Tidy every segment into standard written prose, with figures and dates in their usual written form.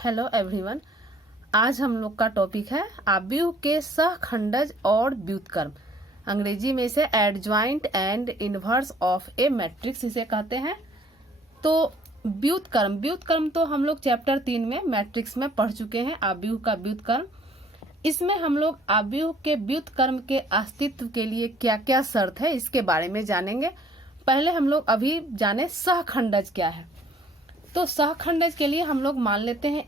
Hello everyone. आज हम लोग का टॉपिक है आव्यूह के सहखंडज और व्युत्क्रम। अंग्रेजी में इसे adjoint and inverse of A matrix इसे कहते हैं। तो व्युत्क्रम तो हम लोग चैप्टर 3 में मैट्रिक्स में पढ़ चुके हैं। आव्यूह का व्युत्क्रम, इसमें हम लोग आव्यूह के व्युत्क्रम के अस्तित्व के लिए क्या क्या शर्त है इसके बारे में जानेंगे। पहले हम लोग अभी जाने सहखंडज क्या है। तो सहखंडज के लिए हम लोग मान लेते हैं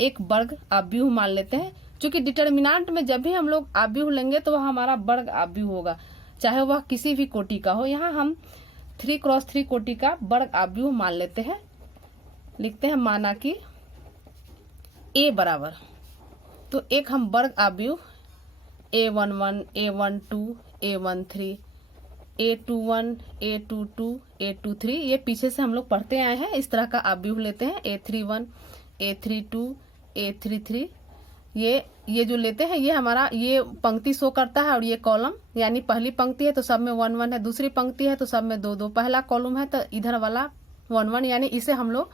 एक वर्ग आव्यूह मान लेते हैं। क्योंकि डिटर्मिनेंट में जब भी हम लोग आव्यूह लेंगे तो वह हमारा वर्ग आव्यूह होगा, चाहे वह किसी भी कोटि का हो। यहाँ हम 3x3 कोटि का वर्ग आव्यूह मान लेते हैं। लिखते हैं माना कि A बराबर, तो एक हम वर्ग आव्यूह A11, A12, A13, A21, A22, A23, ये पीछे से हम लोग पढ़ते आए हैं। इस तरह का आव्यूह लेते हैं। A31, A32, A33, ये जो लेते हैं ये हमारा ये पंक्ति शो करता है और ये कॉलम, यानी पहली पंक्ति है तो सब में 1 1 है, दूसरी पंक्ति है तो सब में 2 2, पहला कॉलम है तो इधर वाला 1 1, यानी इसे हम लोग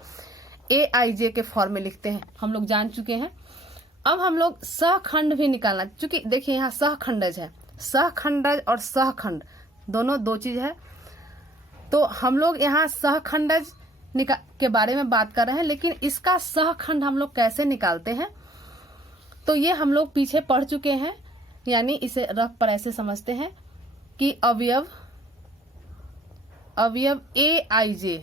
AIJ के फॉर्म में लिखते हैं। हम लोग जान चुके हैं। अब हम लोग सहखंड भी निकालना, क्योंकि देखिए यहाँ सहखंडज है, सहखंडज और सहखंड दोनों दो चीज है। तो हम लोग यहाँ सहखंडज के बारे में बात कर रहे हैं, लेकिन इसका सहखंड हम लोग कैसे निकालते हैं तो ये हम लोग पीछे पढ़ चुके हैं। यानी इसे रफ पर ऐसे समझते हैं कि अवयव AIJ,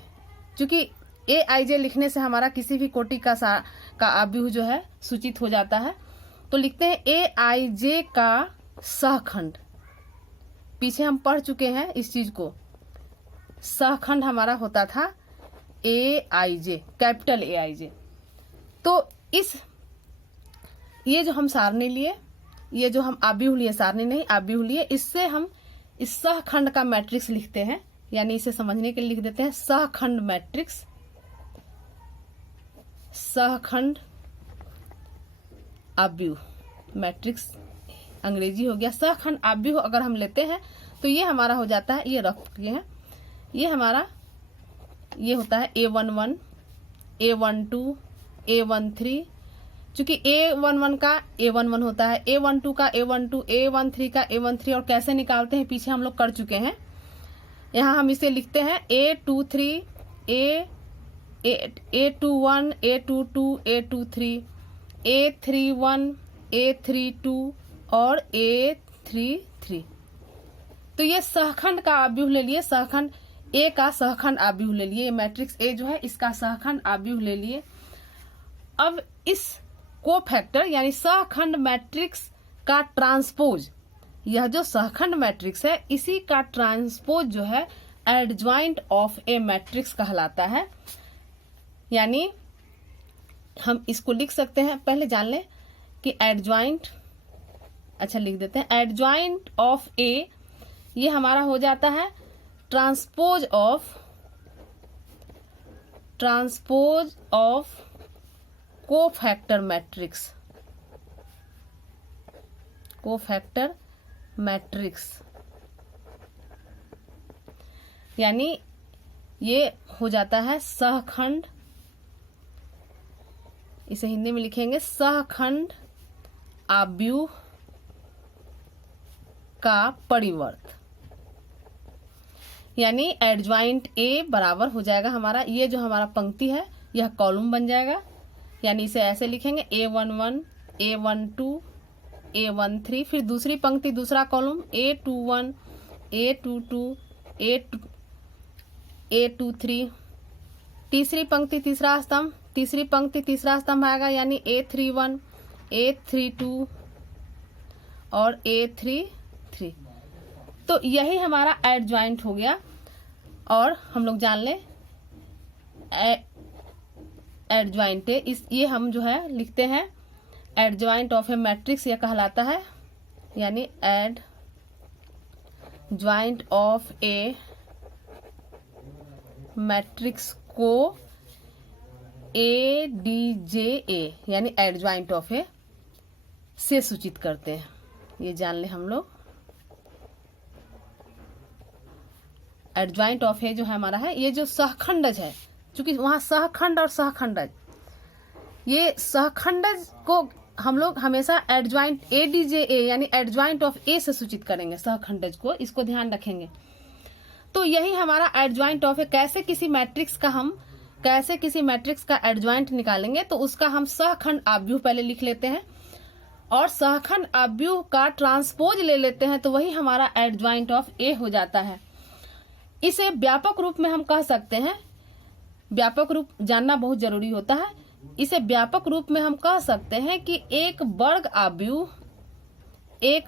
क्योंकि AIJ लिखने से हमारा किसी भी कोटि का आव्यूह जो है सूचित हो जाता है। तो लिखते हैं AIJ का सहखंड। पीछे हम पढ़ चुके हैं इस चीज को। सहखंड हमारा होता था AIJ, कैपिटल AIJ। तो ये जो हम सारणी लिए, ये जो हम आव्यूह लिए, सारणी नहीं आव्यूह लिए, इससे हम इस सहखंड का मैट्रिक्स लिखते हैं। यानी इसे समझने के लिए लिख देते हैं सहखंड मैट्रिक्स। सहखंड आव्यूह मैट्रिक्स अंग्रेजी हो गया। सहखंड आव्यूह अगर हम लेते हैं तो ये हमारा हो जाता है, ये रख किए हैं, ये हमारा ये होता है A11, A12, A13। चूंकि A11 का A11 होता है, A12 का A12, A13 का A13, और कैसे निकालते हैं पीछे हम लोग कर चुके हैं। यहाँ हम इसे लिखते हैं A23, A21, A22, A23, A31, A32 और A33। तो ये सहखंड का आव्यूह ले लिए, सहखंड A का सहखंड आव्यूह ले लिए। मैट्रिक्स A जो है इसका सहखंड आव्यूह ले लिए। अब इस कोफैक्टर यानी सहखंड मैट्रिक्स का ट्रांसपोज, यह जो सहखंड मैट्रिक्स है इसी का ट्रांसपोज जो है एडज्वाइंट ऑफ ए मैट्रिक्स कहलाता है। यानी हम इसको लिख सकते हैं, पहले जान लें कि एडज्वाइंट, अच्छा लिख देते हैं एडज्वाइंट ऑफ ए, ये हमारा हो जाता है ट्रांसपोज ऑफ कोफैक्टर मैट्रिक्स। यानी ये हो जाता है सहखंड, इसे हिंदी में लिखेंगे सहखंड आव्यूह का परिवर्त। यानी एडज्वाइंट A बराबर हो जाएगा हमारा, ये जो हमारा पंक्ति है यह कॉलम बन जाएगा। यानी इसे ऐसे लिखेंगे A11, A12, A13, फिर दूसरी पंक्ति दूसरा कॉलम A21, A22, A23, तीसरी पंक्ति तीसरा स्तंभ, तीसरी पंक्ति तीसरा स्तंभ आएगा, यानी A31, A32 और A33। तो यही हमारा एडज्वाइंट हो गया। और हम लोग जान लें एडज्वाइंट ये हम जो है लिखते हैं एडज्वाइंट ऑफ ए मैट्रिक्स, यह कहलाता है। यानी एडज्वाइंट ऑफ ए मैट्रिक्स को ADJA यानी एडज्वाइंट ऑफ ए से सूचित करते हैं। ये जान ले हम लोग। एडज्वाइंट ऑफ ए जो है हमारा है, ये जो सहखंडज है, चूंकि वहां सहखंड और सहखंडज ये सहखंडज को हम लोग हमेशा एडजॉइंट ADJA यानी एडजॉइंट ऑफ ए से सूचित करेंगे सहखंडज को, इसको ध्यान रखेंगे। तो यही हमारा एडजॉइंट ऑफ ए। कैसे किसी मैट्रिक्स का एडजॉइंट निकालेंगे, तो उसका हम सहखंड आव्यूह पहले लिख लेते हैं और सहखंड आव्यूह का ट्रांसपोज ले लेते हैं, तो वही हमारा एडजॉइंट ऑफ ए हो जाता है। इसे व्यापक रूप में हम कह सकते हैं, व्यापक रूप जानना बहुत जरूरी होता है। इसे व्यापक रूप में हम कह सकते हैं कि एक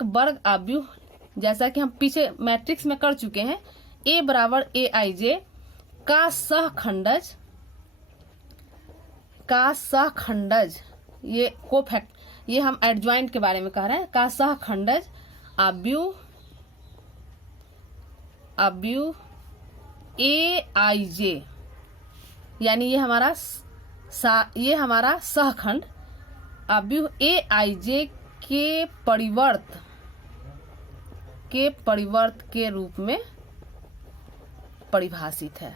वर्ग आव्यूह जैसा कि हम पीछे मैट्रिक्स में कर चुके हैं, A बराबर AIJ का सहखंडज ये कोफैक्ट, ये हम एडजॉइंट के बारे में कह रहे हैं, का सहखंडज आव्यूह AIJ यानी ये हमारा सहखंड आव्यूह AIJ के परिवर्त के रूप में परिभाषित है।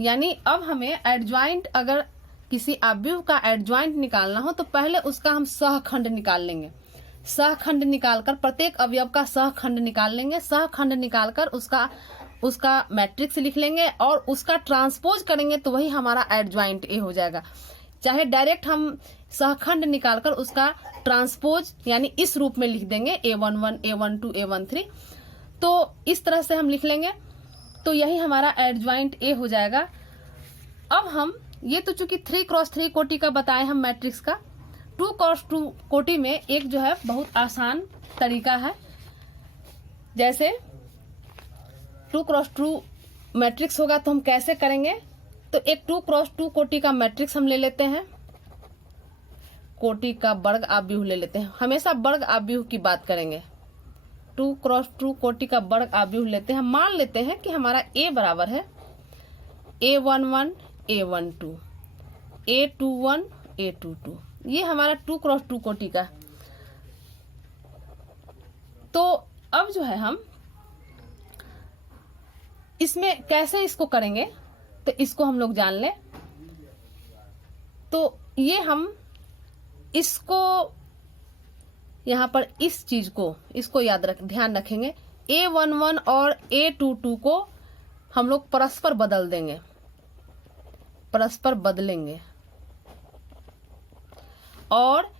यानी अब हमें एडजॉइंट, अगर किसी आव्यूह का एडजॉइंट निकालना हो तो पहले उसका हम सहखंड निकाल लेंगे। सहखंड निकालकर प्रत्येक अवयव का सहखंड निकाल लेंगे। सहखंड निकालकर उसका मैट्रिक्स लिख लेंगे और उसका ट्रांसपोज करेंगे, तो वही हमारा एडजॉइंट ए हो जाएगा। चाहे डायरेक्ट हम सहखंड निकालकर उसका ट्रांसपोज यानी इस रूप में लिख देंगे A11, A12, A13, तो इस तरह से हम लिख लेंगे, तो यही हमारा एडजॉइंट ए हो जाएगा। अब हम ये तो चूंकि 3x3 कोटि का बताए हम मैट्रिक्स का, 2x2 कोटि में एक जो है बहुत आसान तरीका है। जैसे 2x2 मैट्रिक्स होगा तो हम कैसे करेंगे, तो एक 2x2 कोटि का मैट्रिक्स हम ले लेते हैं, कोटि का वर्ग आव्यूह ले लेते हैं। हमेशा वर्ग आव्यूह की बात करेंगे। 2x2 कोटि का वर्ग आव्यूह लेते हैं। मान लेते हैं कि हमारा A बराबर है A11, A12, A21, A22, ये हमारा 2x2 कोटि का। तो अब जो है हम इसमें कैसे इसको करेंगे, तो इसको हम लोग जान लें। तो ये हम इसको यहाँ पर इस चीज को इसको ध्यान रखेंगे। A11 और A22 को हम लोग परस्पर बदल देंगे, परस्पर बदलेंगे, और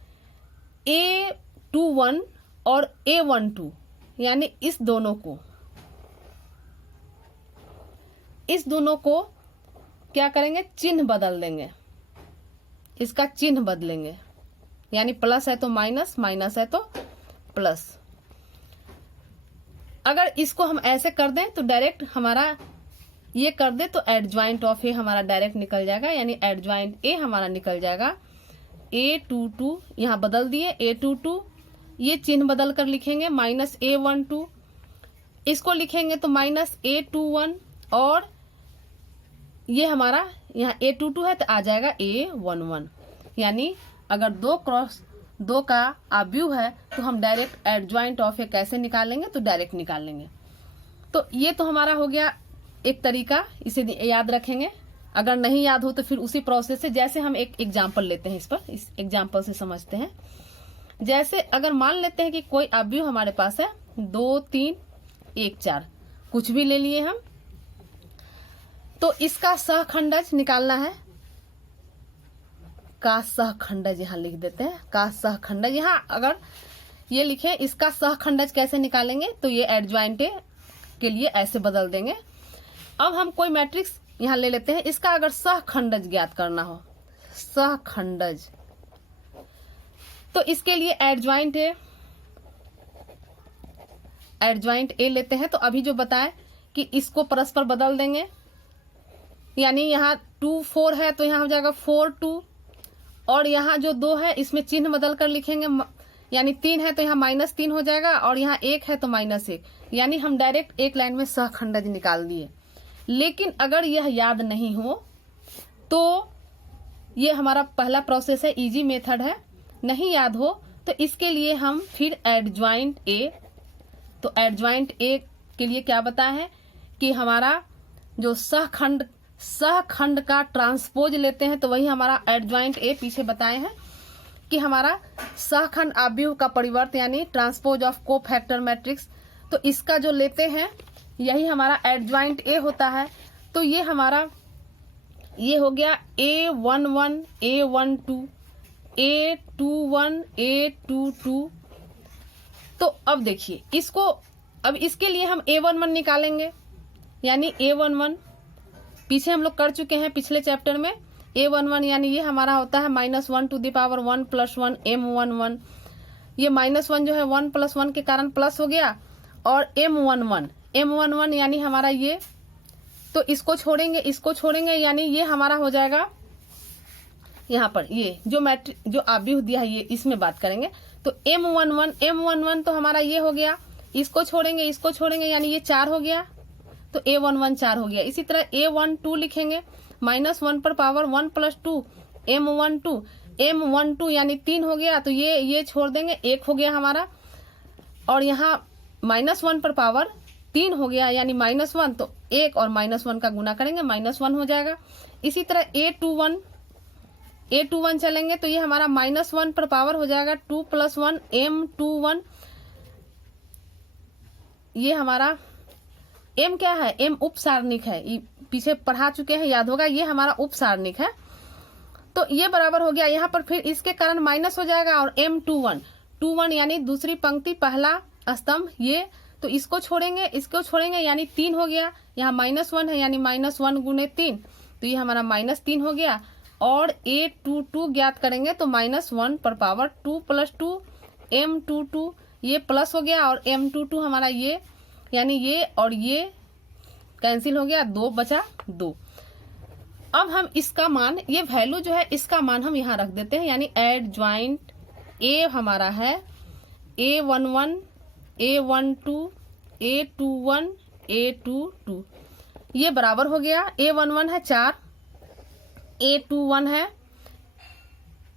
A21 और A12 यानी इस दोनों को क्या करेंगे, चिन्ह बदल देंगे, इसका चिन्ह बदलेंगे। यानी प्लस है तो माइनस, माइनस है तो प्लस। अगर इसको हम ऐसे कर दें तो डायरेक्ट हमारा ये कर दे तो एडजॉइंट ऑफ ए हमारा डायरेक्ट निकल जाएगा, यानी एडजॉइंट ए हमारा निकल जाएगा A22, यहाँ बदल दिए A22, ये चिन्ह बदल कर लिखेंगे माइनस A12, इसको लिखेंगे तो माइनस A21, और ये हमारा यहाँ A22 है तो आ जाएगा A11। यानी अगर 2x2 का आव्यूह है तो हम डायरेक्ट एडजॉइंट ऑफ ए कैसे निकालेंगे, तो डायरेक्ट निकाल लेंगे। तो ये तो हमारा हो गया एक तरीका, इसे याद रखेंगे। अगर नहीं याद हो तो फिर उसी प्रोसेस से, जैसे हम एक एग्जाम्पल लेते हैं, इस एग्जाम्पल से समझते हैं। जैसे अगर मान लेते हैं कि कोई आव्यूह हमारे पास है 2, 3, 1, 4, कुछ भी ले लिए हम, तो इसका सहखंडज निकालना है। का सहखंडज यहाँ लिख देते हैं, का सहखंडज। यहाँ अगर ये लिखे इसका सहखंडज कैसे निकालेंगे, तो ये एडजॉइंट के लिए ऐसे बदल देंगे। अब हम कोई मैट्रिक्स यहाँ ले लेते हैं, इसका अगर सहखंडज ज्ञात करना हो, सहखंडज, तो इसके लिए एडजॉइंट ए लेते हैं। तो अभी जो बताए कि इसको परस्पर बदल देंगे, यानी यहाँ 2, 4 है तो यहाँ हो जाएगा 4, 2, और यहाँ जो 2 है इसमें चिन्ह बदल कर लिखेंगे, यानी 3 है तो यहाँ -3 हो जाएगा, और यहाँ 1 है तो -1, यानी हम डायरेक्ट एक लाइन में सहखंडज निकाल दिए। लेकिन अगर यह याद नहीं हो तो ये हमारा पहला प्रोसेस है, इजी मेथड है। नहीं याद हो तो इसके लिए हम फिर एडजॉइंट ए, तो एडजॉइंट ए के लिए क्या बताया है कि हमारा जो सहखंड का ट्रांसपोज लेते हैं तो वही हमारा एडजॉइंट ए, पीछे बताए हैं कि हमारा सहखंड आव्यूह का परिवर्त यानी ट्रांसपोज ऑफ को फैक्टर मैट्रिक्स, तो इसका जो लेते हैं यही हमारा एडजॉइंट ए होता है। तो ये हमारा ये हो गया A11 A12 A21 A22। तो अब देखिए इसको, अब इसके लिए हम A11 निकालेंगे यानी A11 पीछे हम लोग कर चुके हैं पिछले चैप्टर में। A11 यानी ये हमारा होता है -1 to the power 1 + 1 M11। ये -1 जो है 1 + 1 के कारण प्लस हो गया, और M11 यानी हमारा ये, तो इसको छोड़ेंगे यानी ये हमारा हो जाएगा यहाँ पर ये जो आव्यूह दिया है ये इसमें बात करेंगे। तो M11 तो हमारा ये हो गया, इसको छोड़ेंगे यानी ये 4 हो गया, तो A11 4 हो गया। इसी तरह A12 लिखेंगे -1 पर पावर 1 + 2 M12 यानी 3 हो गया, तो ये छोड़ देंगे, 1 हो गया हमारा, और यहाँ -1 पर पावर 3 हो गया यानी -1, तो 1 और -1 का गुना करेंगे -1 हो जाएगा। इसी तरह A21 चलेंगे तो ये हमारा -1 पर पावर हो जाएगा 2 + 1 M21। ये हमारा M क्या है, M उपसारणिक है, पीछे पढ़ा चुके हैं, याद होगा, ये हमारा उपसारणिक है। तो ये बराबर हो गया, यहाँ पर फिर इसके कारण माइनस हो जाएगा, और M21 यानी दूसरी पंक्ति पहला स्तंभ ये, तो इसको छोड़ेंगे यानी 3 हो गया, यहाँ -1 है यानी -1 × 3, तो ये हमारा -3 हो गया। और A22 ज्ञात करेंगे तो -1 पर पावर 2 + 2 M22, ये प्लस हो गया, और M22 हमारा ये यानी ये और ये कैंसिल हो गया, 2 बचा 2। अब हम इसका मान, ये वैल्यू जो है इसका मान हम यहाँ रख देते हैं, यानी एडजॉइंट ए हमारा है A11 A12 A21 A22, ये बराबर हो गया। A11 है 4, A21 है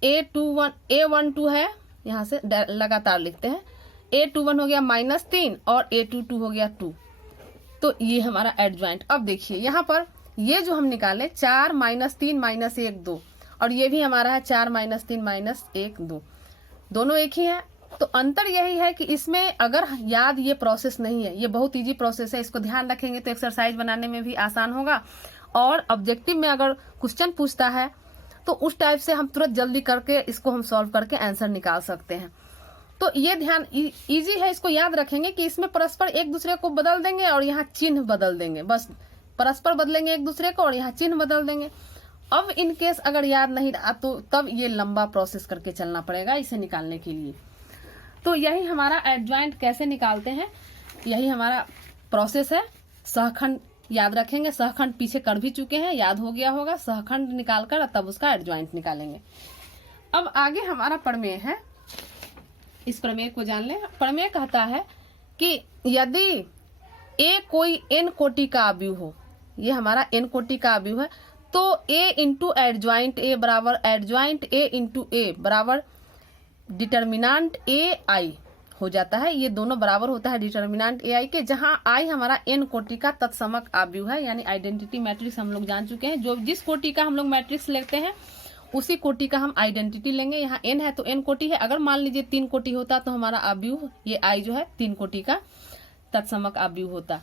A12 है, यहाँ से लगातार लिखते हैं, A21 हो गया -3 और A22 हो गया 2, तो ये हमारा एडजॉइंट। अब देखिए यहाँ पर ये जो हम निकाले 4 -3 -1 2, और ये भी हमारा है 4 -3 -1 2, दोनों एक ही है। तो अंतर यही है कि इसमें अगर याद ये प्रोसेस नहीं है, ये बहुत इजी प्रोसेस है, इसको ध्यान रखेंगे तो एक्सरसाइज बनाने में भी आसान होगा, और ऑब्जेक्टिव में अगर क्वेश्चन पूछता है तो उस टाइप से हम तुरंत जल्दी करके इसको हम सॉल्व करके आंसर निकाल सकते हैं। तो ये ध्यान इजी है, इसको याद रखेंगे कि इसमें परस्पर एक दूसरे को बदल देंगे और यहाँ चिन्ह बदल देंगे, बस परस्पर बदलेंगे एक दूसरे को और यहाँ चिन्ह बदल देंगे। अब इन केस अगर याद नहीं रहा तो तब ये लंबा प्रोसेस करके चलना पड़ेगा इसे निकालने के लिए। तो यही हमारा एडजॉइंट कैसे निकालते हैं, यही हमारा प्रोसेस है। सहखंड याद रखेंगे, सहखंड पीछे कर भी चुके हैं, याद हो गया होगा, सहखंड निकालकर तब उसका एडजॉइंट निकालेंगे। अब आगे हमारा प्रमेय है, इस प्रमेय को जान लें। प्रमेय कहता है कि यदि ए कोई n कोटि का आव्यूह हो, ये हमारा n कोटि का आव्यूह है, तो a इंटू एडजॉइंट a बराबर एडजॉइंट a इंटू a बराबर डिटर्मिनांट a i हो जाता है। ये दोनों बराबर होता है डिटर्मिनांट a i के, जहां i हमारा n कोटि का तत्समक आव्यूह है, यानी आइडेंटिटी मैट्रिक्स हम लोग जान चुके हैं। जो जिस कोटि का हम लोग मैट्रिक्स लेते हैं उसी कोटि का हम आइडेंटिटी लेंगे। यहाँ n है तो n कोटि है, अगर मान लीजिए 3 कोटि होता तो हमारा आव्यूह ये i जो है 3 कोटि का तत्समक आव्यूह होता।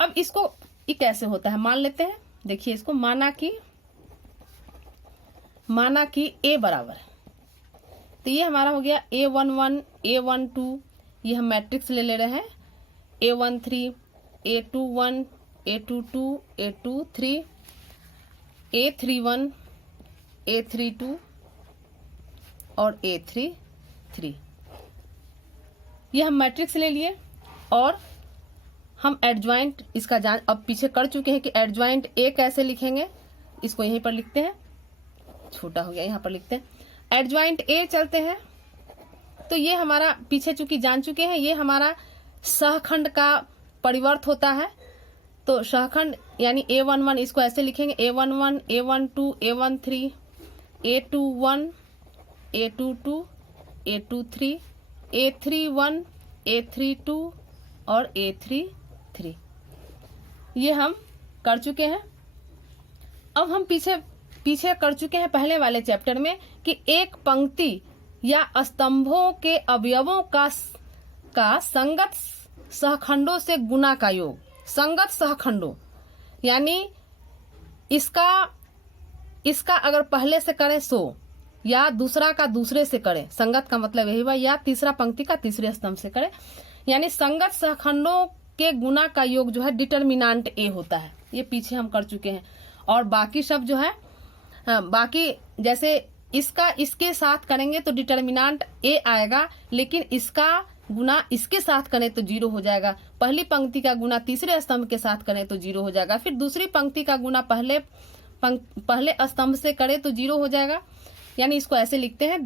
अब इसको ये कैसे होता है मान लेते हैं। देखिए इसको माना कि a बराबर है, तो ये हमारा हो गया A11 A12, ये हम मैट्रिक्स ले रहे हैं, A13 A21 A22 A23 A31 A32 और A33, ये हम मैट्रिक्स ले लिए। और हम एडजॉइंट इसका जान अब पीछे कर चुके हैं कि एडजॉइंट ए कैसे लिखेंगे, इसको यहीं पर लिखते हैं, छोटा हो गया यहाँ पर लिखते हैं एडजॉइंट ए। चलते हैं तो ये हमारा पीछे चूंकि जान चुके हैं, ये हमारा सहखंड का परिवर्त होता है। तो सहखंड यानी A11 इसको ऐसे लिखेंगे A11 A12 A13 A21 A22 A23 A31 A32 और A33, ये हम कर चुके हैं। अब हम पीछे कर चुके हैं पहले वाले चैप्टर में कि एक पंक्ति या स्तंभों के अवयवों का संगत सहखंडों से गुना का योग। संगत सहखंडों यानी इसका अगर पहले से करें सो, या दूसरा का दूसरे से करें, संगत का मतलब यही हुआ, या तीसरा पंक्ति का तीसरे स्तंभ से करें, यानी संगत सहखंडों के गुना का योग जो है डिटर्मिनांट ए होता है। ये पीछे हम कर चुके हैं। और बाकी सब जो है बाकी जैसे इसका इसके साथ करेंगे तो डिटर्मिनांट ए आएगा, लेकिन इसका गुना इसके साथ करें तो 0 हो जाएगा। पहली पंक्ति का गुना तीसरे स्तंभ के साथ करें तो 0 हो जाएगा। फिर दूसरी पंक्ति का गुना पहले स्तंभ से करें तो 0 हो जाएगा। यानी इसको ऐसे लिखते हैं,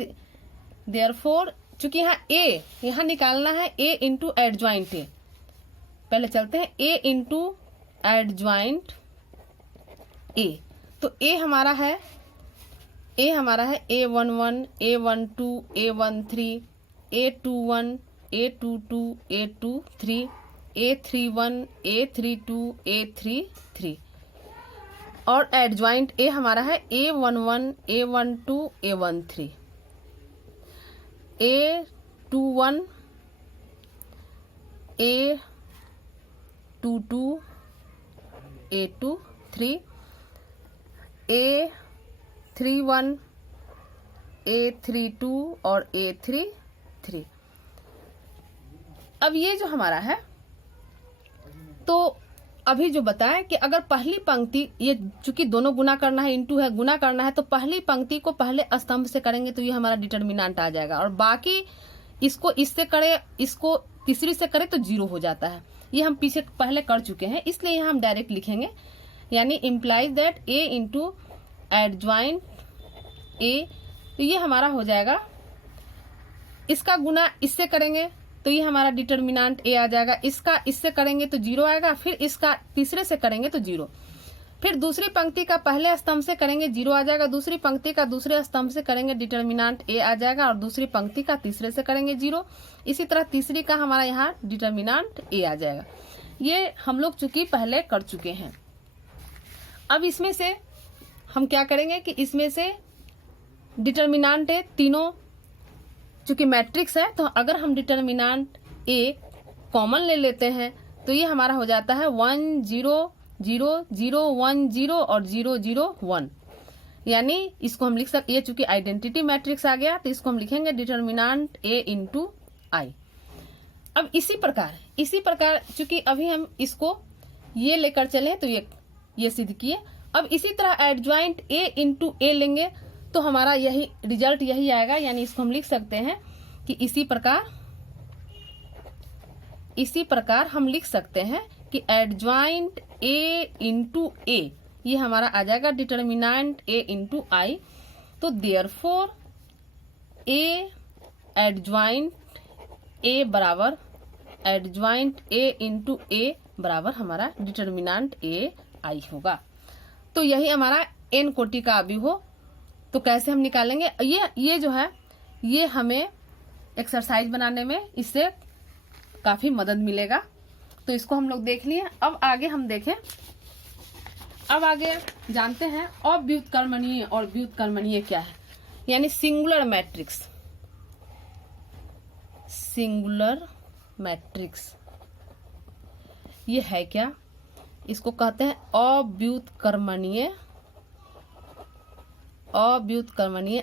देयरफॉर चूंकि यहाँ निकालना है ए इंटू एडज्वाइंट ए। पहले चलते हैं ए इंटू एडज्वाइंट ए। तो ए हमारा है A11, A12, A13, A21, A22, A23, A31, A32, A33 और एडज्वाइंट ए हमारा है A11, A12, A13, A21, A22, A23, A31, A32 और A33। अब ये जो हमारा है, तो अभी जो बताया कि अगर पहली पंक्ति, ये चूंकि दोनों गुना करना है, इंटू है, गुना करना है, तो पहली पंक्ति को पहले स्तंभ से करेंगे तो ये हमारा डिटर्मिनेंट आ जाएगा। और बाकी इसको इससे करें, इसको तीसरी से करें तो 0 हो जाता है। ये हम पीछे पहले कर चुके हैं, इसलिए यहाँ हम डायरेक्ट लिखेंगे, यानी implies that A into adjoint A. तो ये हमारा हो जाएगा, इसका गुना इससे करेंगे तो ये हमारा डिटर्मिनेंट ए आ जाएगा। इसका इससे करेंगे तो 0 आएगा। फिर इसका तीसरे से करेंगे तो 0। फिर दूसरी पंक्ति का पहले स्तंभ से करेंगे 0 आ जाएगा। दूसरी पंक्ति का दूसरे स्तंभ से करेंगे डिटर्मिनेंट ए आ जाएगा। और दूसरी पंक्ति का तीसरे से करेंगे 0। इसी तरह तीसरी का हमारा यहाँ डिटर्मिनेंट ए आ जाएगा। ये हम लोग चूंकि पहले कर चुके हैं। अब इसमें से हम क्या करेंगे कि इसमें से डिटर्मिनेंट ए तीनों चूंकि मैट्रिक्स है, तो अगर हम डिटर्मिनेंट ए कॉमन ले लेते हैं तो ये हमारा हो जाता है 1 0 0 0 1 0 और 0 0 1। यानी इसको हम लिख सकते, ये चूंकि आइडेंटिटी मैट्रिक्स आ गया तो इसको हम लिखेंगे डिटर्मिनेंट ए इंटू आई। अब इसी प्रकार चूंकि अभी हम इसको ये लेकर चले तो ये सिद्ध किए। अब इसी तरह एडज्वाइंट ए इंटू ए लेंगे तो हमारा यही रिजल्ट यही आएगा। यानी इसको हम लिख सकते हैं कि इसी प्रकार हम लिख सकते हैं कि एडज्वाइंट ए इंटू ए, ये हमारा आ जाएगा डिटर्मिनेंट ए इंटू आई। तो देयरफॉर ए एडज्वाइंट ए बराबर एडज्वाइंट ए इंटू ए बराबर हमारा डिटर्मिनेंट ए आई होगा। तो यही हमारा एन कोटि का अभी हो। तो कैसे हम निकालेंगे, ये जो है ये हमें एक्सरसाइज बनाने में इससे काफी मदद मिलेगा। तो इसको हम लोग देख लिए। अब आगे हम देखें, अब आगे जानते हैं अव्युत्क्रमणीय और व्युत्क्रमणीय क्या है। यानी सिंगुलर मैट्रिक्स ये है क्या, इसको कहते हैं अव्युत्क्रमणीय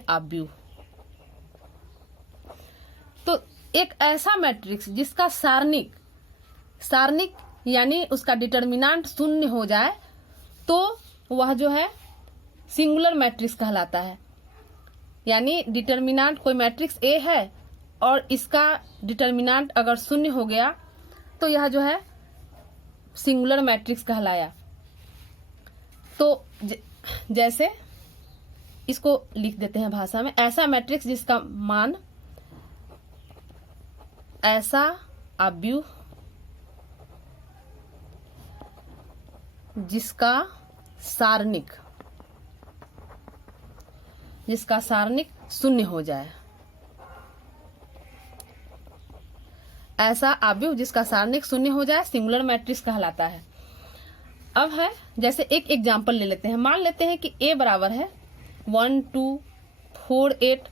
आव्यूह। तो एक ऐसा मैट्रिक्स जिसका सारणिक यानी उसका डिटर्मिनेंट 0 हो जाए तो वह जो है सिंगुलर मैट्रिक्स कहलाता है। यानी डिटर्मिनेंट कोई मैट्रिक्स ए है और इसका डिटर्मिनेंट अगर 0 हो गया तो यह जो है सिंगुलर मैट्रिक्स कहलाया। तो जैसे इसको लिख देते हैं भाषा में, ऐसा मैट्रिक्स जिसका मान, ऐसा आव्यूह जिसका सारणिक 0 हो जाए, ऐसा आव्यूह जिसका सारणिक 0 हो जाए सिंगुलर मैट्रिक्स कहलाता है। अब है जैसे एक एग्जाम्पल ले लेते हैं। मान लेते हैं कि a बराबर है 1 2 4 8।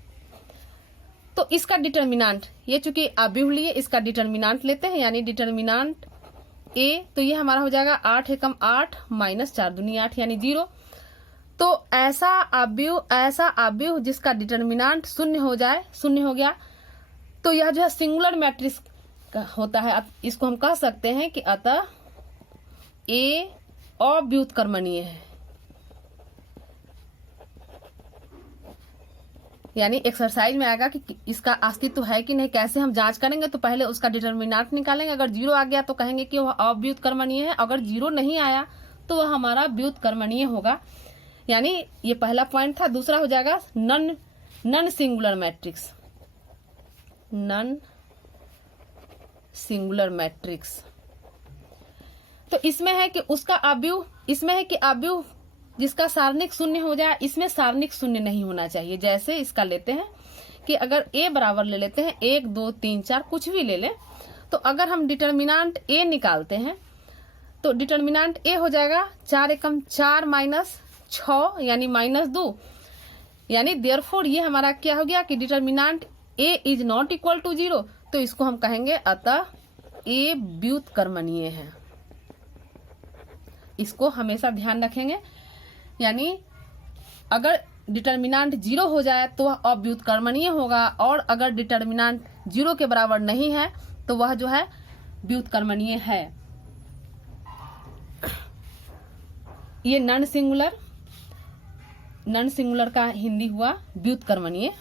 तो इसका डिटर्मिनांट, ये चूंकि अवयव लिए इसका डिटर्मिनांट लेते हैं, यानी डिटर्मिनांट a, तो ये हमारा हो जाएगा 8 एकम 8 माइनस 4 दूनी 8 यानी 0। तो ऐसा अवयव जिसका डिटर्मिनांट शून्य हो जाए, शून्य हो गया, तो यह जो है सिंगुलर मैट्रिक्स होता है। इसको हम कह सकते हैं कि अतः a अव्युत्क्रमणीय है। यानी एक्सरसाइज में आएगा कि इसका अस्तित्व है कि नहीं, कैसे हम जांच करेंगे। तो पहले उसका डिटर्मिनांट निकालेंगे, अगर 0 आ गया तो कहेंगे कि वह अव्युत्क्रमणीय है, अगर 0 नहीं आया तो वह हमारा व्युत्क्रमणीय होगा। यानी ये पहला पॉइंट था। दूसरा हो जाएगा non singular matrix. Non singular matrix तो इसमें है कि उसका अवयव, इसमें है कि अवयव जिसका सारणिक शून्य हो जाए, इसमें सारणिक शून्य नहीं होना चाहिए। जैसे इसका लेते हैं कि अगर a बराबर ले लेते हैं 1 2 3 4 कुछ भी ले लें, तो अगर हम डिटर्मिनांट a निकालते हैं तो डिटर्मिनांट a हो जाएगा 4 एकम 4 माइनस 6 यानी माइनस 2। यानी देयरफॉर ये हमारा क्या हो गया कि determinant a is not equal to 0। तो इसको हम कहेंगे अतः a व्युत्क्रमणीय है। इसको हमेशा ध्यान रखेंगे। यानी अगर डिटर्मिनांट 0 हो जाए तो वह अव्युत्क्रमणीय होगा, और अगर डिटर्मिनांट 0 के बराबर नहीं है तो वह जो है व्युत्क्रमणीय है। ये नन सिंगुलर का हिंदी हुआ व्युत्क्रमणीय।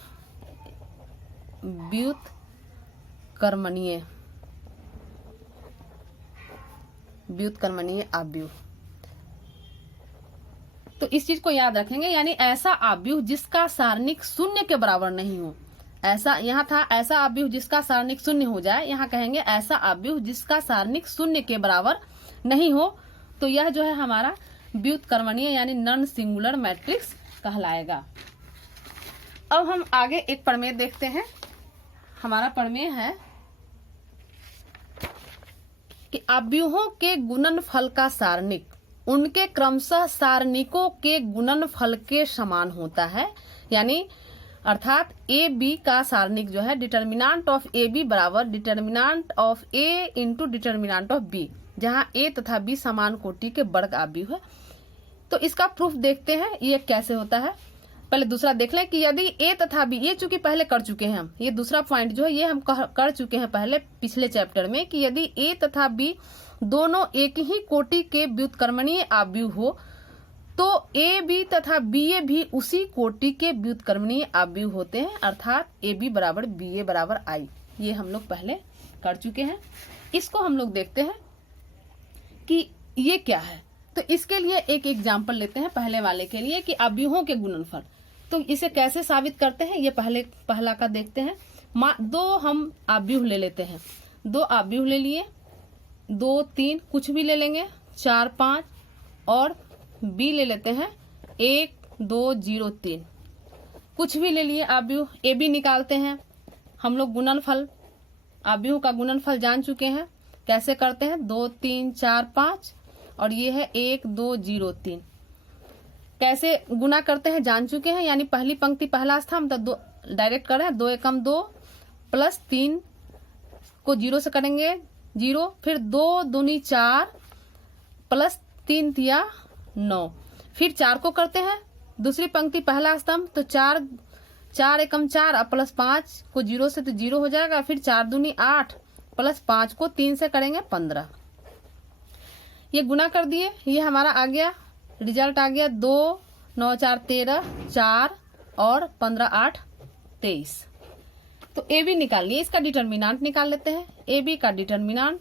व्युत्क्रमणीय अवयव। तो इस चीज को याद रखेंगे। यानी ऐसा अवयव जिसका सारणिक शून्य के बराबर नहीं हो, ऐसा यहाँ था ऐसा अवयव जिसका सारणिक शून्य हो जाए, यहाँ कहेंगे ऐसा अवयव जिसका सारणिक शून्य के बराबर नहीं हो, तो यह जो है हमारा व्युत्क्रमणीय यानी नॉन सिंगुलर मैट्रिक्स कहलाएगा। अब हम आगे एक प्रमेय देखते हैं। हमारा प्रमेय है कि अवयवों के गुणनफल का सारणिक उनके क्रमशः सारणिकों के गुणनफल के समान होता है। यानी अर्थात ए बी का सारणिक जो है डिटर्मिनांट ऑफ ए बी बराबर determinant of A into determinant of B, जहां ए तथा बी समान कोटि के वर्ग अवयव है। तो इसका प्रूफ देखते हैं ये कैसे होता है। पहले दूसरा देख लें कि यदि ए तथा बी, ये चूंकि पहले कर चुके हैं हम, ये दूसरा पॉइंट जो है ये हम कर चुके हैं पहले पिछले चैप्टर में, कि यदि ए तथा बी दोनों एक ही कोटि के व्युत्क्रमणीय अवयव हो तो ए बी तथा बी ए भी उसी कोटि के व्युत्क्रमणीय अवयव होते हैं, अर्थात ए बी बराबर बी ए बराबर आई। ये हम लोग पहले कर चुके हैं। इसको हम लोग देखते हैं कि ये क्या है। तो इसके लिए एक एग्जाम्पल लेते हैं पहले वाले के लिए कि अवयवों के गुणनफल। तो इसे कैसे साबित करते हैं ये पहला का देखते हैं। दो हम अवयव ले लेते हैं, दो अवयव ले लिए, 2 3 कुछ भी ले लेंगे, 4 5 और बी ले लेते हैं 1 2 0 3 कुछ भी ले लिए अवयव। ए बी निकालते हैं हम लोग। गुणनफल अवयव का गुणनफल जान चुके हैं, कैसे करते हैं 2 3 4 5 और ये है 1 2 0 3। कैसे गुना करते हैं जान चुके हैं, यानी पहली पंक्ति पहला स्तंभ तो डायरेक्ट कर रहे हैं 2 एकम 2 प्लस 3 को 0 से करेंगे 0, फिर 2 दूनी 4 प्लस 3 तिया 9, फिर 4 को करते हैं दूसरी पंक्ति पहला स्तंभ तो 4 एकम 4 प्लस 5 को 0 से तो 0 हो जाएगा, फिर 4 दूनी 8 प्लस 5 को 3 से करेंगे 15। ये गुना कर दिए, ये हमारा आ गया रिजल्ट आ गया 2 9 4 13 4 और 15 8 23। तो ए बी निकाल लिए, इसका डिटर्मिनांट निकाल लेते हैं। ए बी का डिटर्मिनांट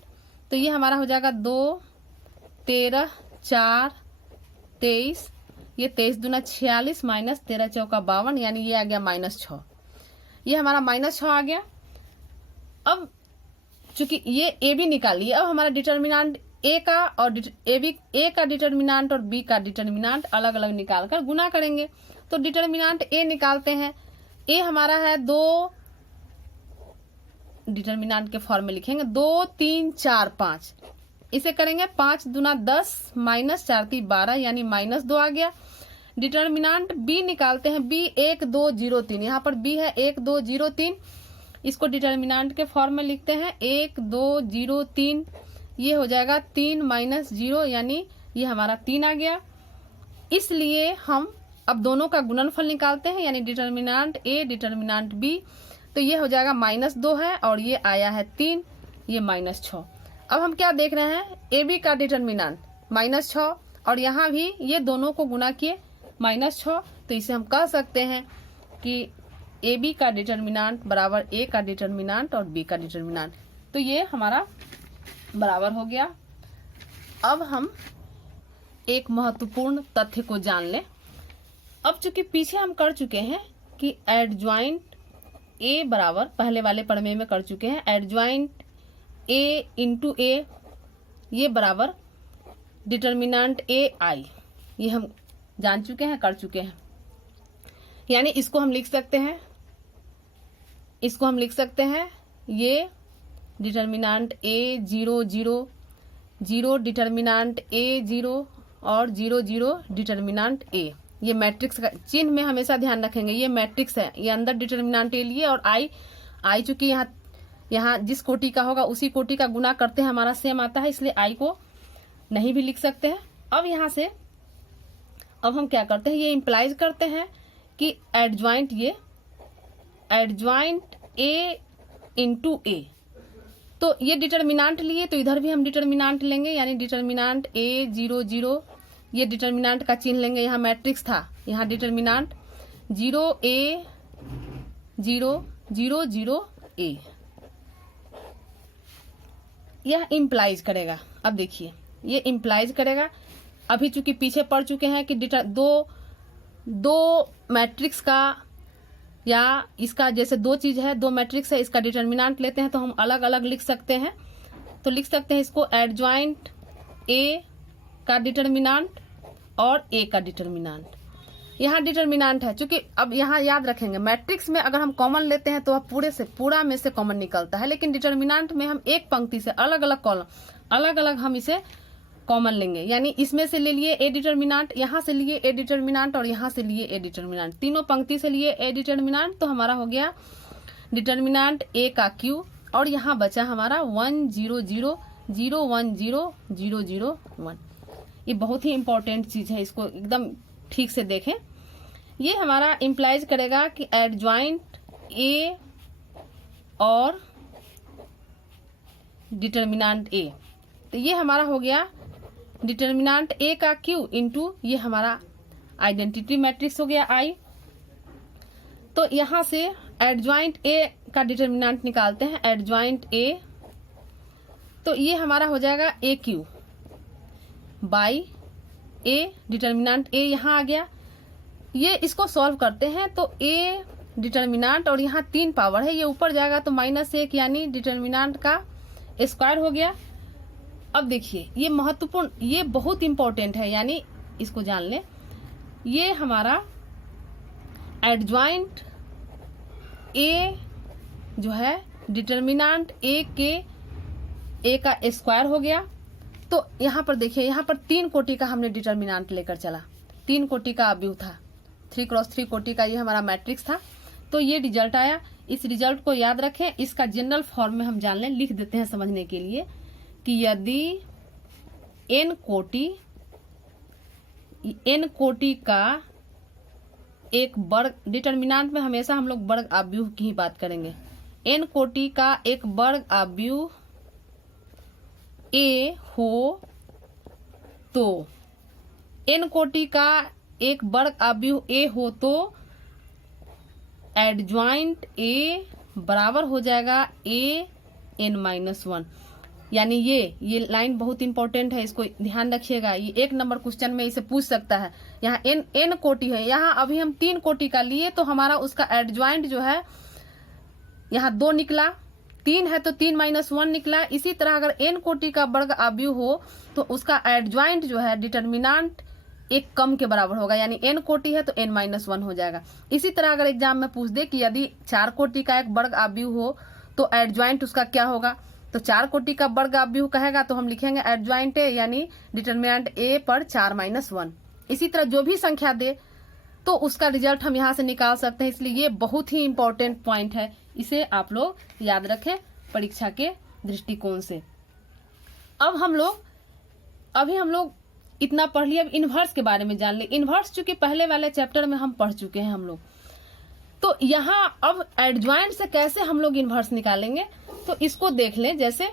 तो ये हमारा हो जाएगा 2 13 4 23, ये 23 दूना 46 माइनस 13 चौका 52, यानी ये आ गया -6। ये हमारा -6 आ गया। अब चूंकि ये ए बी निकाल लिए, अब हमारा डिटर्मिनांट ए का और ए का डिटर्मिनांट और बी का डिटर्मिनांट अलग अलग निकालकर गुना करेंगे। तो डिटर्मिनांट ए निकालते हैं, ए हमारा है 2, डिटर्मिनांट के फॉर्म में लिखेंगे 2 3 4 5, इसे करेंगे 5 दूना 10 माइनस 4 × 12 यानी -2 आ गया। डिटर्मिनांट b निकालते हैं, b 1 2 0 3, यहाँ पर b है 1 2 0 3, इसको डिटर्मिनांट के फॉर्म में लिखते हैं 1 2 0 3, ये हो जाएगा 3 - 0 यानी ये हमारा 3 आ गया। इसलिए हम अब दोनों का गुणनफल निकालते हैं यानी डिटर्मिनांट a डिटर्मिनांट b, तो ये हो जाएगा -2 है और ये आया है 3, ये -6। अब हम क्या देख रहे हैं, AB का डिटर्मिनांट -6 और यहाँ भी ये दोनों को गुना किए -6, तो इसे हम कह सकते हैं कि AB का डिटर्मिनांट बराबर A का डिटर्मिनांट और B का डिटर्मिनांट, तो ये हमारा बराबर हो गया। अब हम एक महत्वपूर्ण तथ्य को जान लें। अब चूंकि पीछे हम कर चुके हैं कि एडज्वाइंट A बराबर पहले वाले प्रमेय में कर चुके हैं, एडज्वाइंट A × A ये बराबर डिटर्मिनांट AI, ये हम जान चुके हैं, कर चुके हैं। यानी इसको हम लिख सकते हैं, ये डिटर्मिनांट A 0 0 0 डिटर्मिनांट A 0 और 0 0 डिटर्मिनांट A। ये मैट्रिक्स का चिन्ह में हमेशा ध्यान रखेंगे, ये मैट्रिक्स है, ये अंदर डिटर्मिनांट A लिए और I चूंकि यहाँ जिस कोटि का होगा उसी कोटि का गुना करते हैं, हमारा सेम आता है, इसलिए I को नहीं भी लिख सकते हैं। अब यहाँ से अब हम क्या करते हैं, ये इम्प्लाइज करते हैं कि एडज्वाइंट A × A, तो ये डिटर्मिनांट लिए तो इधर भी हम डिटर्मिनांट लेंगे यानी डिटर्मिनांट A 0 0, ये डिटर्मिनांट का चिन्ह लेंगे, यहाँ मैट्रिक्स था, यहाँ डिटर्मिनांट 0 A 0 0 0 A, यह इम्प्लाइज करेगा। अब देखिए ये इम्प्लाइज करेगा, अभी चूंकि पीछे पढ़ चुके हैं कि दो मैट्रिक्स का या इसका जैसे दो चीज है, दो मैट्रिक्स है, इसका डिटर्मिनांट लेते हैं तो हम अलग अलग लिख सकते हैं। तो लिख सकते हैं इसको एडज्वाइंट A का डिटर्मिनांट और A का डिटर्मिनांट, यहाँ डिटर्मिनांट है। चूंकि अब यहाँ याद रखेंगे मैट्रिक्स में अगर हम कॉमन लेते हैं तो वह पूरा में से कॉमन निकलता है, लेकिन डिटर्मिनांट में हम एक पंक्ति से अलग अलग कॉलम अलग अलग हम इसे कॉमन लेंगे, यानी इसमें से ले लिए A डिटर्मिनांट, यहाँ से लिए A डिटर्मिनांट और यहाँ से लिए A डिटर्मिनांट, तीनों पंक्ति से लिए A डिटर्मिनांट, तो हमारा हो गया डिटर्मिनांट A का Q और यहाँ बचा हमारा 1 0 0 0 1 0 0 0 1। ये बहुत ही इंपॉर्टेंट चीज है, इसको एकदम ठीक से देखें। ये हमारा इम्प्लाइज करेगा कि एडज्वाइंट A और डिटर्मिनांट A, तो ये हमारा हो गया डिटर्मिनांट A का Q इंटू ये हमारा आइडेंटिटी मैट्रिक्स हो गया I। तो यहाँ से एडज्वाइंट A का डिटर्मिनांट निकालते हैं, एडज्वाइंट A, तो ये हमारा हो जाएगा AQ by A, determinant A यहाँ आ गया। ये इसको सॉल्व करते हैं तो A डिटर्मिनांट और यहाँ 3 पावर है, ये ऊपर जाएगा तो -1 यानी डिटर्मिनांट का स्क्वायर हो गया। अब देखिए ये महत्वपूर्ण, ये बहुत इंपॉर्टेंट है, यानी इसको जान लें। ये हमारा एडज्वाइंट A जो है डिटर्मिनांट A का स्क्वायर हो गया। तो यहाँ पर देखिए, यहाँ पर 3 कोटि का हमने डिटर्मिनांट लेकर चला, 3 कोटि का अवयव था, 3x3 कोटि का ये हमारा मैट्रिक्स था, तो ये रिजल्ट आया। इस रिजल्ट को याद रखें, इसका जनरल फॉर्म में हम जान लें, लिख देते हैं समझने के लिए कि यदि n कोटि का एक वर्ग, डिटर्मिनांट में हमेशा हम लोग वर्ग अवयव की ही बात करेंगे, n कोटि का एक वर्ग अवयव A हो तो n कोटि का एक वर्ग अवयव A हो तो एडज्वाइंट A बराबर हो जाएगा AN-1। यानी ये लाइन बहुत इंपॉर्टेंट है, इसको ध्यान रखिएगा, ये 1 नंबर क्वेश्चन में इसे पूछ सकता है। यहाँ n कोटि है, यहाँ अभी हम 3 कोटि का लिए तो हमारा उसका एडज्वाइंट जो है यहाँ 2 निकला, 3 है तो 3 - 1 निकला। इसी तरह अगर n कोटि का वर्ग अवयव हो तो उसका एडज्वाइंट जो है डिटर्मिनांट 1 कम के बराबर होगा, यानी n कोटि है तो n-1 हो जाएगा। इसी तरह अगर एग्जाम में पूछ दे कि यदि 4 कोटि का एक वर्ग अवयव हो तो एडज्वाइंट उसका क्या होगा, तो 4 कोटि का वर्ग अवयव कहेगा तो हम लिखेंगे एडजॉइंट ए यानी डिटर्मिनेंट ए पर 4 - 1। इसी तरह जो भी संख्या दे तो उसका रिजल्ट हम यहाँ से निकाल सकते हैं, इसलिए ये बहुत ही इंपॉर्टेंट पॉइंट है, इसे आप लोग याद रखें परीक्षा के दृष्टिकोण से। अभी हम लोग इतना पढ़ लिया, अब इनवर्स के बारे में जान ले। इनवर्स चूंकि पहले वाले चैप्टर में हम पढ़ चुके हैं हम लोग, तो यहाँ अब एडजॉइंट से कैसे हम लोग इनवर्स निकालेंगे तो इसको देख लें। जैसे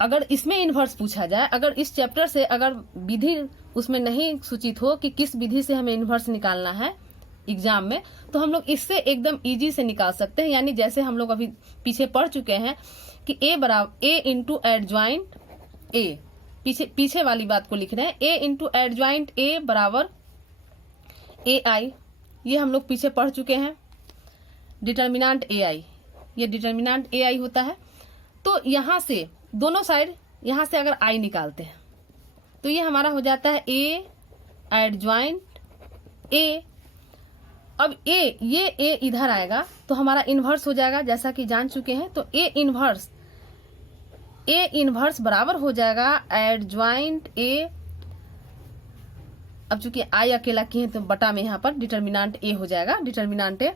अगर इसमें इनवर्स पूछा जाए, अगर इस चैप्टर से अगर विधि उसमें नहीं सूचित हो कि किस विधि से हमें इनवर्स निकालना है एग्जाम में, तो हम लोग इससे एकदम इजी से निकाल सकते हैं। यानी जैसे हम लोग अभी पीछे पढ़ चुके हैं कि ए बराबर ए इंटू एडजॉइंट ए, पीछे वाली बात को लिख रहे हैं, ए इंटू एडजॉइंट ए बराबर ए आई, ये हम लोग पीछे पढ़ चुके हैं। डिटर्मिनेंट ए आई, ये डिटर्मिनेंट ए आई होता है। तो यहाँ से दोनों साइड यहाँ से अगर आई निकालते हैं तो ये हमारा हो जाता है ए एडजॉइंट ए। अब ये ए इधर आएगा तो हमारा इनवर्स हो जाएगा, जैसा कि जान चुके हैं। तो ए इनवर्स बराबर हो जाएगा एडजॉइंट ए। अब चूंकि आई अकेला की है तो बटा में यहाँ पर डिटर्मिनेंट ए हो जाएगा, डिटर्मिनेंट ए।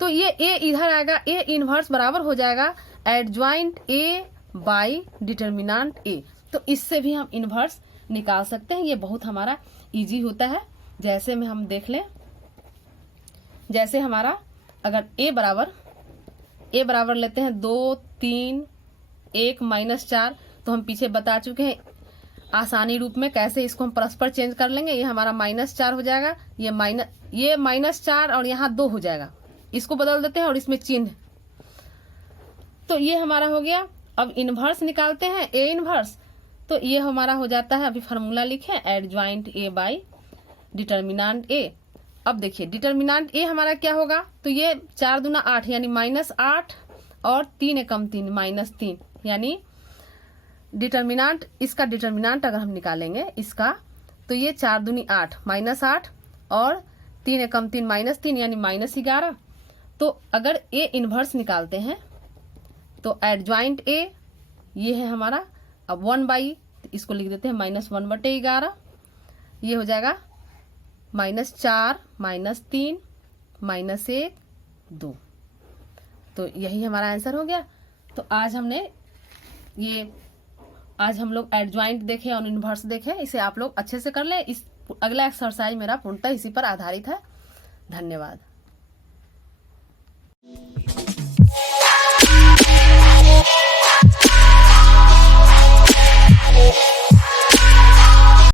तो ये ए इधर आएगा, ए इनवर्स बराबर हो जाएगा एडजॉइंट ए बाई डिटर्मिनेंट ए। तो इससे भी हम इनवर्स निकाल सकते हैं, ये बहुत हमारा इजी होता है। जैसे में हम देख लें, जैसे हमारा अगर ए बराबर लेते हैं 2 3 1 -4, तो हम पीछे बता चुके हैं आसानी रूप में कैसे इसको हम परस्पर चेंज कर लेंगे। ये हमारा -4 हो जाएगा, ये -4 और यहाँ 2 हो जाएगा, इसको बदल देते हैं और इसमें चिन्ह, तो ये हमारा हो गया। अब इनवर्स निकालते हैं ए इनवर्स, तो ये हमारा हो जाता है, अभी फार्मूला लिखे एडजॉइंट ए बाई डिटर्मिनेंट ए। अब देखिए डिटर्मिनेंट ए हमारा क्या होगा, तो ये 4 दूना 8 यानी -8 और 3 एकम 3 -3, यानी डिटर्मिनेंट, इसका डिटर्मिनेंट अगर हम निकालेंगे इसका, तो ये 4 दूनी 8 -8 और 3 एकम 3 -3 यानी -11। तो अगर ए इनवर्स निकालते हैं तो एडजॉइंट ए ये है हमारा, अब 1/, इसको लिख देते हैं -1/11, ये हो जाएगा -4 -3 -1 2। तो यही हमारा आंसर हो गया। तो आज हम लोग एडजॉइंट देखे और इनवर्स देखे, इसे आप लोग अच्छे से कर लें। इस अगला एक्सरसाइज मेरा पूर्णतः इसी पर आधारित है। धन्यवाद।